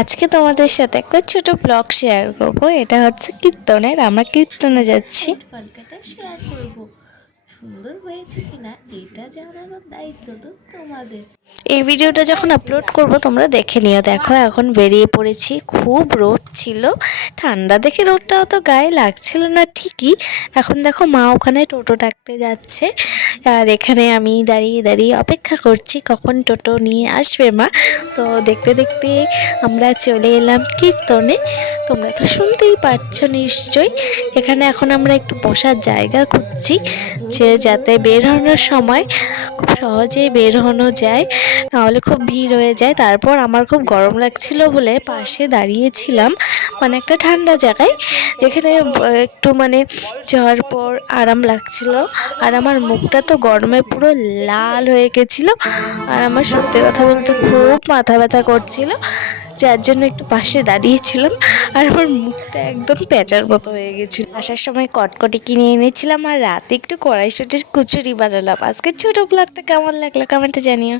আজকে তোমাদের সাথে একটা ছোট ব্লগ শেয়ার করব। এটা হচ্ছে কীর্তনের, আমরা কীর্তনে যাচ্ছি। কলকাতা শেয়ার করব, সুন্দর হয়েছে কিনা এটা জানানোর দায়িত্ব তো তোমাদের। এই ভিডিওটা যখন আপলোড করব তোমরা দেখে নিও। দেখো এখন বেরিয়ে পড়েছি, খুব রোদ ছিল, ঠান্ডা দেখে রোদটা অত গায়ে লাগছিল না ঠিকই। এখন দেখো মা ওখানে টোটো ডাকতে যাচ্ছে, আর এখানে আমি দাঁড়িয়ে দাঁড়িয়ে অপেক্ষা করছি কখন টোটো নিয়ে আসবে মা। তো দেখতে দেখতে আমরা চলে এলাম কীর্তনে। তোমরা তো শুনতেই পারছো নিশ্চয়ই। এখানে এখন আমরা একটু বসার জায়গা খুঁজছি, যে যাতে বের হওয়ার সময় খুব সহজেই বের হনো যায়, নাহলে খুব ভিড় হয়ে যায়। তারপর আমার খুব গরম লাগছিল বলে পাশে দাঁড়িয়েছিলাম, মানে একটা ঠান্ডা জায়গায়, যেখানে একটু মানে যাওয়ার পর আরাম লাগছিল। আর আমার মুখটা তো গরমে পুরো লাল হয়ে গেছিলো, আর আমার সত্যি কথা বলতে খুব মাথা ব্যথা করছিল, যার জন্য একটু পাশে দাঁড়িয়েছিলাম। আর আমার মুখটা একদম পেঁচার মতো হয়ে গেছিল। আসার সময় কটকটি কিনে এনেছিলাম, আর রাতে একটু কড়াইশুঁটির কচুরি বানালাম। আজকে ছোট ব্লগটা কেমন লাগলো কমেন্টে জানিও।